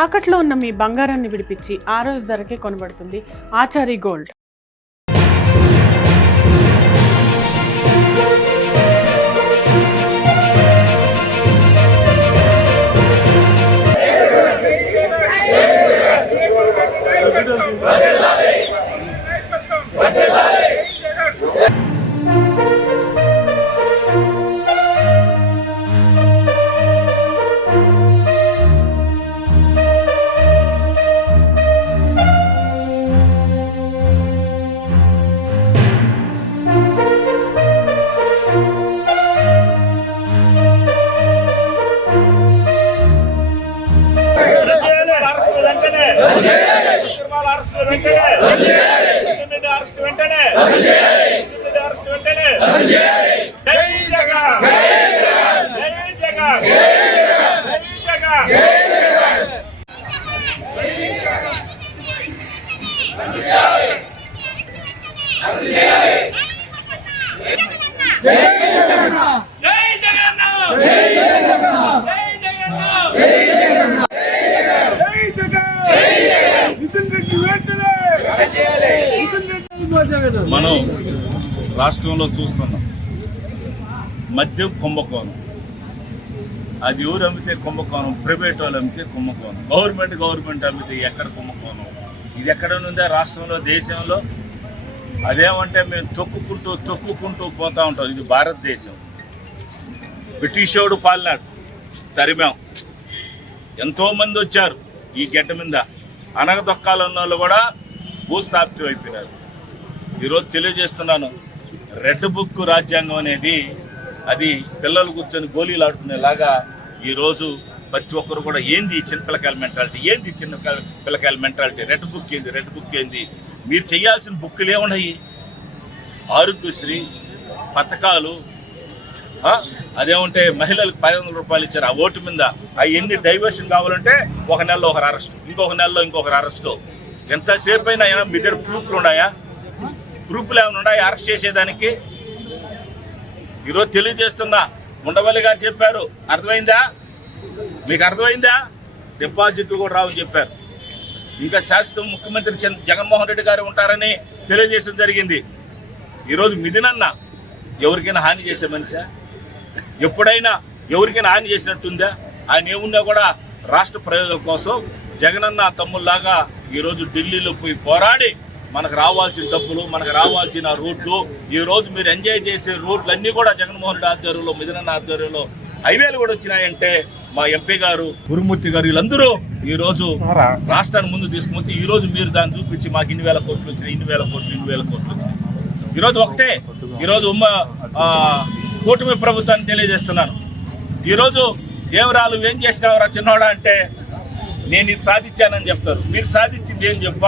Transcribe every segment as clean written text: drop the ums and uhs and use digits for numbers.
తాకట్లో ఉన్న మీ బంగారాన్ని విడిపించి ఆ రోజు ధరకే కొనబడుతుంది ఆచారి గోల్డ్. మనం రాష్ట్రంలో చూస్తున్నాం మద్యం కుంభకోణం. అది ఎవరు అమ్మితే కుంభకోణం, ప్రైవేట్ వాళ్ళు అమ్మితే కుంభకోణం, గవర్నమెంట్ అమ్మితే ఎక్కడ కుంభకోణం? ఇది ఎక్కడ ఉందా రాష్ట్రంలో, దేశంలో? అదేమంటే మేము తొక్కుకుంటూ పోతూ ఉంటాం. ఇది భారతదేశం. బ్రిటిష్ వాడు పాలినాడు, తరిమాం. ఎంతోమంది వచ్చారు ఈ గడ్డ మీద, అనగదొక్కాలన్న వాళ్ళు కూడా భూస్థాపితం అయిపోయినారు. ఈరోజు తెలియజేస్తున్నాను, రెడ్ బుక్ రాజ్యాంగం అనేది అది పిల్లలు కూర్చొని గోళీలు ఆడుకునేలాగా ఈరోజు ప్రతి ఒక్కరు కూడా ఏంది చిన్నపిల్లకాయల మెంటాలిటీ, రెడ్ బుక్ ఏంది? మీరు చేయాల్సిన బుక్కులు ఏమున్నాయి? ఆరోగ్యశ్రీ పథకాలు, అదేమంటే మహిళలకు 500 రూపాయలు ఇచ్చారు ఆ ఓటు మీద. అవన్నీ డైవర్షన్ కావాలంటే ఒక నెలలో ఒకరు అరెస్ట్, ఇంకొక నెలలో ఇంకొకరు అరెస్టు. ఎంతసేపు అయినా మీ దగ్గర ప్రూఫ్లు ఉన్నాయా? ప్రూఫ్లు ఏమైనా ఉన్నాయా అరెస్ట్ చేసేదానికి? ఈరోజు తెలియజేస్తున్నా, ఉండవల్లి గారు చెప్పారు, అర్థమైందా? మీకు అర్థమైందా? డిపాజిట్లు కూడా రావని చెప్పారు. ఇంకా శాశ్వతం ముఖ్యమంత్రి జగన్మోహన్ రెడ్డి గారు ఉంటారని తెలియజేయడం జరిగింది. ఈరోజు మిథునన్న ఎవరికైనా హాని చేసే మనిషా? ఎప్పుడైనా ఎవరికైనా హాని చేసినట్టుందా? ఆయన ఏమున్నా కూడా రాష్ట్ర ప్రయోజనాల కోసం జగనన్న తమ్ముళ్లాగా ఈరోజు ఢిల్లీలో పోయి పోరాడి మనకు రావాల్సిన డబ్బులు, మనకు రావాల్సిన రోడ్లు, ఈరోజు మీరు ఎంజాయ్ చేసే రోడ్లు అన్నీ కూడా జగన్మోహన్ రెడ్డి ఆధ్వర్యంలో, మిథునన్న ఆధ్వర్యంలో హైవేలు కూడా వచ్చినాయంటే మా ఎంపీ గారు, గురుమూర్తి గారు, వీళ్ళందరూ ఈరోజు రాష్ట్రాన్ని ముందు తీసుకుని ఈరోజు మీరు దాన్ని చూపించి మాకు ఇన్ని వేల కోట్లు వచ్చినాయి, ఇన్ని వేల కోట్లు వచ్చినాయి. ఈరోజు ఒకటే, ఈరోజు కూటమి ప్రభుత్వాన్ని తెలియజేస్తున్నాను. ఈరోజు దేవరాలు ఏం చేసినావరా చిన్నవాడా అంటే నేను ఇది సాధించానని చెప్తారు. మీరు సాధించింది ఏం చెప్ప?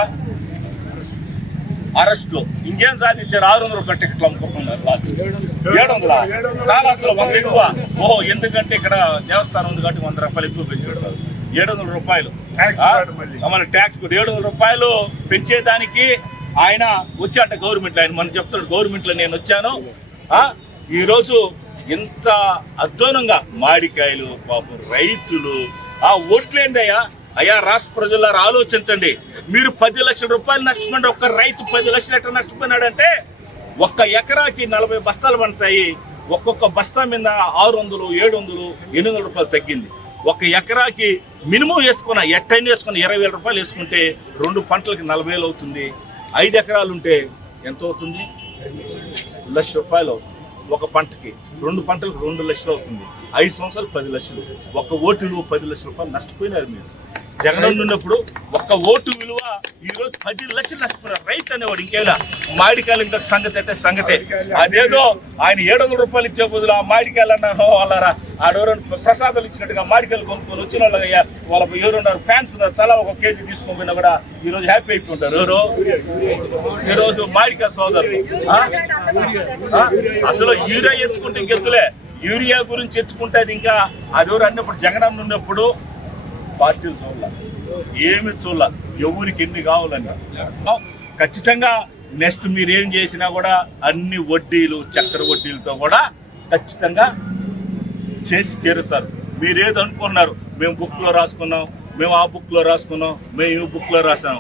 అరెస్ట్లో ఇంకేం సాధించారు? 600 రూపాయల టికెట్లు అమ్ముకుంటున్నారు. 700 చాలా అసలు 100 ఎక్కువ. ఓహో, ఎందుకంటే ఇక్కడ దేవస్థానం ఉంది కాబట్టి 100 రూపాయలు ఎక్కువ పెంచుంటారు. 700 రూపాయలు మన ట్యాక్స్ కూడా 700 రూపాయలు పెంచేదానికి ఆయన వచ్చాట గవర్నమెంట్. ఆయన మనం చెప్తాడు, గవర్నమెంట్లో నేను వచ్చాను. ఈరోజు ఇంత అధ్వానంగా మాడికాయలు, పాపం రైతులు ఓట్లేందయ్యా? అయ్యా రాష్ట్ర ప్రజలారా ఆలోచించండి. మీరు 10 లక్షల రూపాయలు నష్టపోయిన ఒక్క రైతు 10 లక్షలు ఎట్లా నష్టపోయినాడంటే, ఒక్క ఎకరాకి 40 బస్తాలు పండుతాయి. ఒక్కొక్క బస్తా మీద 600, 700, 800 రూపాయలు తగ్గింది. ఒక ఎకరాకి మినిమం వేసుకున్న ఎట్టైనా వేసుకున్న 20,000 రూపాయలు వేసుకుంటే 2 పంటలకి 40,000 అవుతుంది. 5 ఎకరాలు ఉంటే ఎంత అవుతుంది? 1 లక్ష రూపాయలు ఒక పంటకి. 2 పంటలకు 2 లక్షలు అవుతుంది. 5 సంవత్సరాలు 10 లక్షలు. ఒక ఓటు విలువ 10 లక్షల రూపాయలు నష్టపోయినారు మీరు. జగన్ ఉన్నప్పుడు ఒక్క ఓటు విలువ ఈరోజు 10 లక్షలు నష్టపోయినారు రైతు అనేవాడు. ఇంకేలా మామిడికాయలు ఇంకా సంగతి అంటే సంగతే. అదేదో ఆయన 700 రూపాయలు ఇచ్చే బదులు ఆ మామిడికాయలు అన్నారు వాళ్ళరా ఆడెవరైనా ప్రసాదాలు ఇచ్చినట్టుగా మామిడికాయలు కొనుక్కొని వచ్చిన వాళ్ళయ్యా వాళ్ళ ఎవరున్నారు ఫ్యాన్స్ ఉన్నారు, తలా 1 కేజీ తీసుకొని కూడా ఈరోజు హ్యాపీ అయిపోతారు. ఈరోజు మామిడికాయ సోదరులు అసలు యూరియా ఎత్తుకుంటే ఇంకెత్తులే. యూరియా గురించి ఎత్తుకుంటే అది ఇంకా అదెవరు అన్నప్పుడు జగన్ ఉన్నప్పుడు పార్టీలు చూడాల, ఏమి చూడాల, ఎవరికి ఎన్ని కావాలని. ఖచ్చితంగా నెక్స్ట్ మీరు ఏం చేసినా కూడా అన్ని వడ్డీలు, చక్కెర వడ్డీలతో కూడా ఖచ్చితంగా చేసి చేరుస్తారు. మీరేదో అనుకున్నారు మేము బుక్లో రాసుకున్నాం, మేము ఆ బుక్ లో రాసుకున్నాం, మేము ఈ బుక్ లో రాసాం.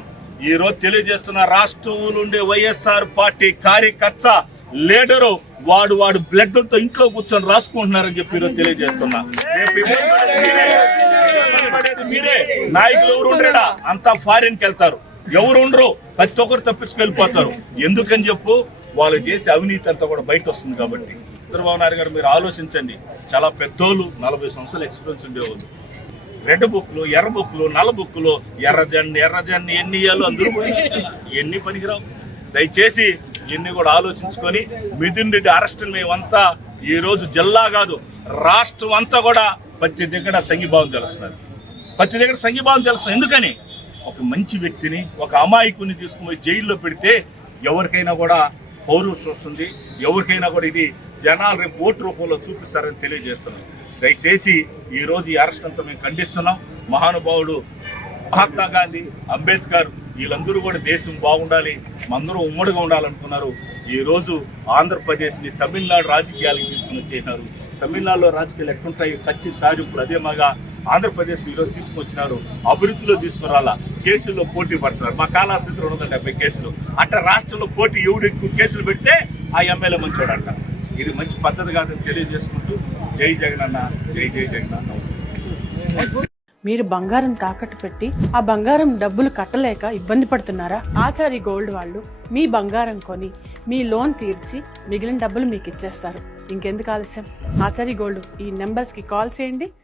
ఈ రోజు తెలియజేస్తున్న రాష్ట్రంలో ఉండే వైఎస్ఆర్ పార్టీ కార్యకర్త లీడరు వాడు బ్లడ్ తో ఇంట్లో కూర్చొని రాసుకుంటున్నారని చెప్పి ఈరోజు తెలియజేస్తున్నా. రేపు ఇబ్బంది పడేది మీరే. నాయకులు ఎవరు ఉండరా, అంతా ఫారిన్ కి వెళ్తారు. ఎవరు ఉండరు, ప్రతి ఒక్కరు తప్పించుకెళ్ళిపోతారు. ఎందుకని చెప్పు, వాళ్ళు చేసే అవినీతి అంతా కూడా బయట వస్తుంది. కాబట్టి చంద్రబాబు నాయుడు గారు మీరు ఆలోచించండి. చాలా పెద్దోళ్ళు, 40 సంవత్సరాల ఎక్స్పీరియన్స్ ఉండేవాళ్ళు. రెడ్ బుక్లు, ఎర్ర బుక్లు, నల్ల బుక్లు, ఎర్రజన్ని ఎన్ని ఇయ్యాలో అందరూ ఎన్ని పనికిరావు. దయచేసి ఇన్ని కూడా ఆలోచించుకొని మిథున్ రెడ్డి అరెస్ట్ మేమంతా ఈ రోజు జిల్లా కాదు రాష్ట్రం అంతా కూడా ప్రతి దగ్గర సంఘీభావం తెలుస్తున్నారు. ప్రతి దగ్గర సంఘీభావం తెలుస్తుంది. ఎందుకని ఒక మంచి వ్యక్తిని, ఒక అమాయకుని తీసుకుని జైల్లో పెడితే ఎవరికైనా కూడా పౌరుషం వస్తుంది. ఎవరికైనా కూడా ఇది జనాలు రేపు ఓటు రూపంలో చూపిస్తారని తెలియజేస్తున్నాం. దయచేసి ఈ రోజు ఈ అరెస్ట్ అంతా మేము ఖండిస్తున్నాం. మహానుభావుడు మహాత్మా గాంధీ, అంబేద్కర్ వీళ్ళందరూ కూడా దేశం బాగుండాలి, అందరూ ఉమ్మడిగా ఉండాలనుకున్నారు. ఈ రోజు ఆంధ్రప్రదేశ్ని తమిళనాడు రాజకీయాలకు తీసుకుని వచ్చేసినారు. తమిళనాడులో రాజకీయాలు ఎట్లుంటాయి కచ్చి సాధింపులు అదే మాగా ఆంధ్రప్రదేశ్ ఈరోజు తీసుకొచ్చినారు. అభివృద్ధిలో తీసుకురాలా, కేసుల్లో పోటీ పడుతున్నారు. మా కాళాస్తి 270 కేసులు అట్లా రాష్ట్రంలో పోటీ ఎవడు ఎక్కువ కేసులు పెడితే ఆ ఎమ్మెల్యే మంచోడంట. ఇది మంచి పద్ధతి కాదని తెలియజేసుకుంటూ జై జగన్ అన్న, జై జై జగన్ అన్న. నమస్కారం. మీరు బంగారం తాకట్టు పెట్టి ఆ బంగారం డబ్బులు కట్టలేక ఇబ్బంది పడుతున్నారా? ఆచారి గోల్డ్ వాళ్ళు మీ బంగారం కొని మీ లోన్ తీర్చి మిగిలిన డబ్బులు మీకు ఇచ్చేస్తారు. ఇంకెందుకు ఆలస్యం? ఆచారి గోల్డ్ ఈ నెంబర్స్కి కాల్ చేయండి.